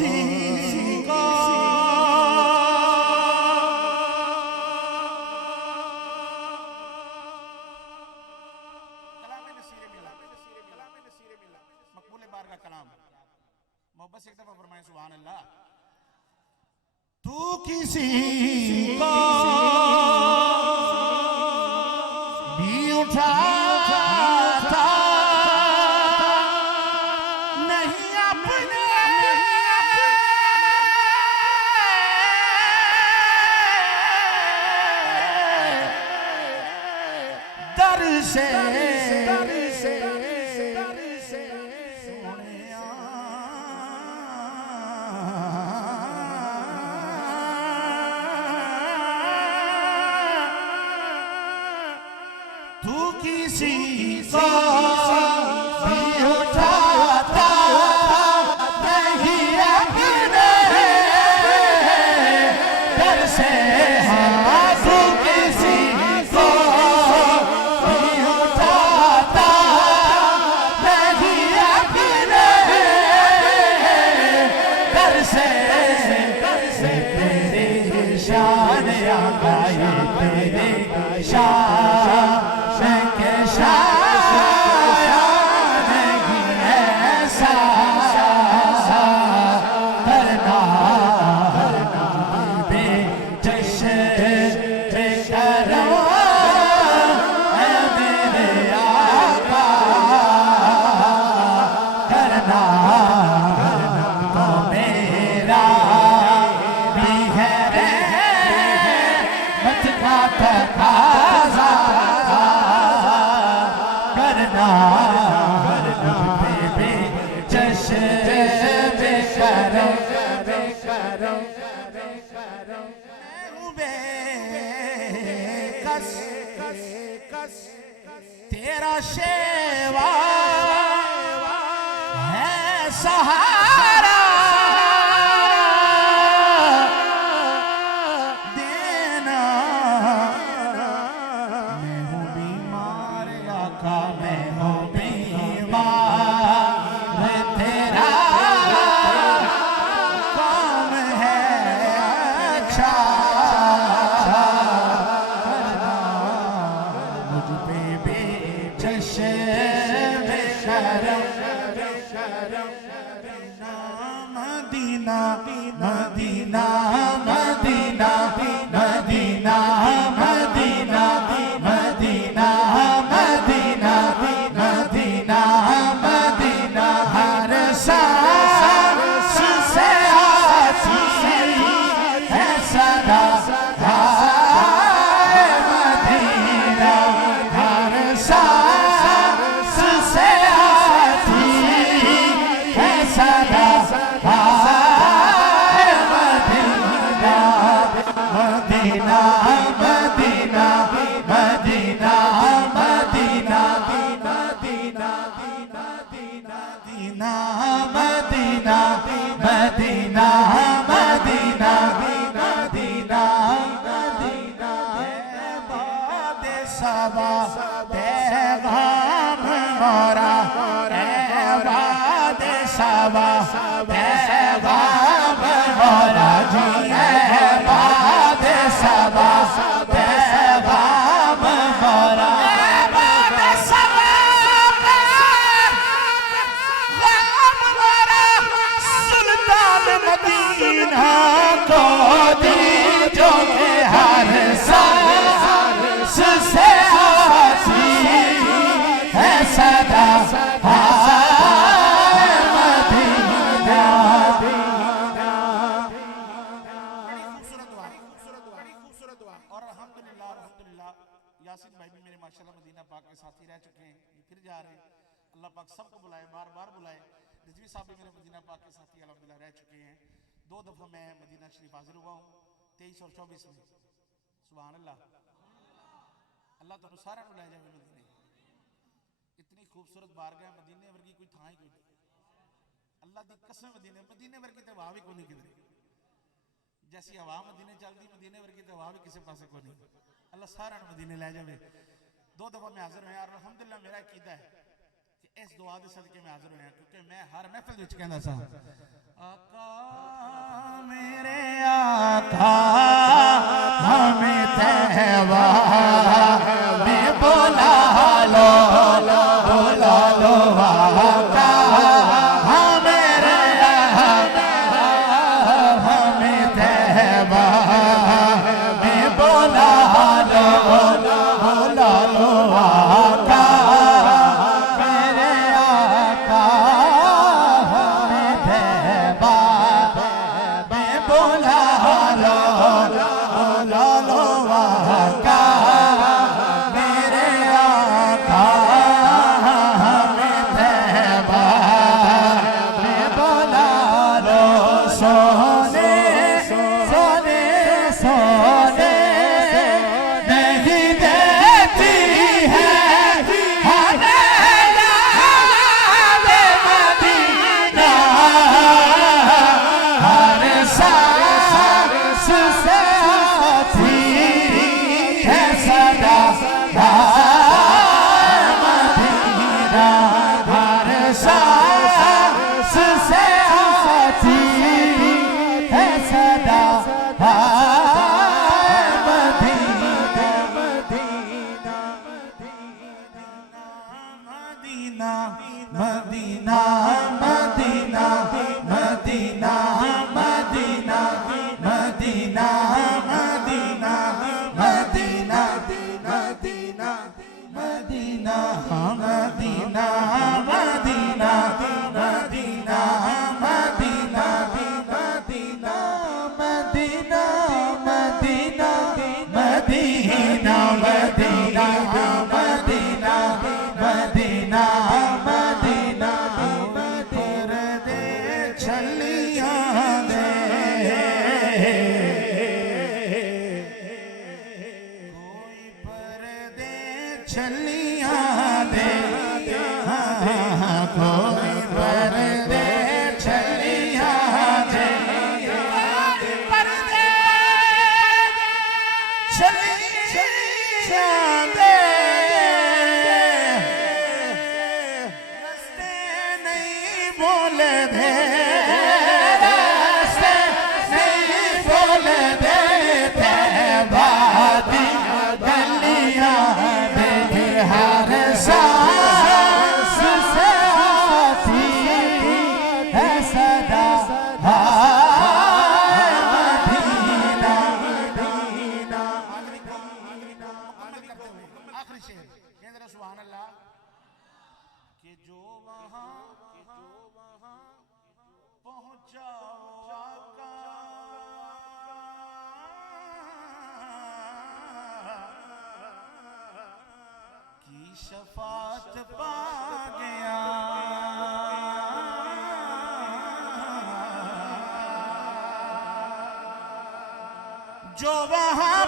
किसी का मकबूल बार का कलाम मोहब्बत से एक दफा फरमाएं सुभान अल्लाह। तू किसी का भी उठाता नहीं अपने दर से तू किसी को भी उठाता नहीं अपने दर से। तू किसी को भी उठाता नहीं अपने दर से। तेरी शान आए तेरी शान तेरा शेवा है सहारा देना। मैं हूँ बीमार आका मैं हूँ बीमार तेरा काम है अच्छा। Medina Medina Medina Medina Medina Medina Medina Medina Medina हर सांस से आती है सदा मदीना हर सांस से आती है सदा Medina Medina Medina Medina Medina Medina Medina Medina Medina Medina Medina बाद सबा पैगाम मोरा बाद सबा पैगाम मोरा जी बाद सबा पैगाम मोरा बाद सबा पैगाम मोरा सुल्तान मदीना को दी जो के हर सांस से आती है सदा यासीन भाई भी मेरे माशाल्लाह मदीना पाक के साथी रह चुके हैं, फिर जा रहे हैं। अल्लाह पाक सबको बुलाए, बार बार बुलाए। रिजवी साहब भी मेरे मदीना पाक के साथी अल्हम्दुलिल्लाह रह चुके हैं। 2 दफ़ा मैं मदीना शरीफ हाजिर हुआ हूँ 23 और 24 में। सुभान अल्लाह। अल्लाह तो सारा को ले जाए मदीने। इतनी खूबसूरत बारगाह मदीने वर्गी कोई थां ही कोई नहीं। अल्लाह दी कसम मदीने मदीने वर्गी तो हवा भी कोई नहीं किधरे। जैसी हवा मदीने चलती मदीने वर्गी तो हवा भी किसी पासे कोई नहीं। अल्लाह सारा मदीने ले जावे। 2 दफ़ा मैं हाजिर हुआ और अल्हम्दुलिल्लाह मेरा अकीदा है कि इस दुआ के सदके में हाजिर हुआ, क्योंकि मैं हर महफिल विच कहंदा सा आका छलियां दे कोई पर्दे छलियां दे कोई पर्दे छलियां दे पर्दे छलियां दे रस्ते नहीं बोल दे रस्ते नहीं बोल दे बाती गलियां दे हर सांस से आती है सदा हाय मदीना मदीना। आखिरी शेर कह जरा सुभान अल्लाह कि जो वहां पहुंचाओ आका की शफात पा गया जो वहां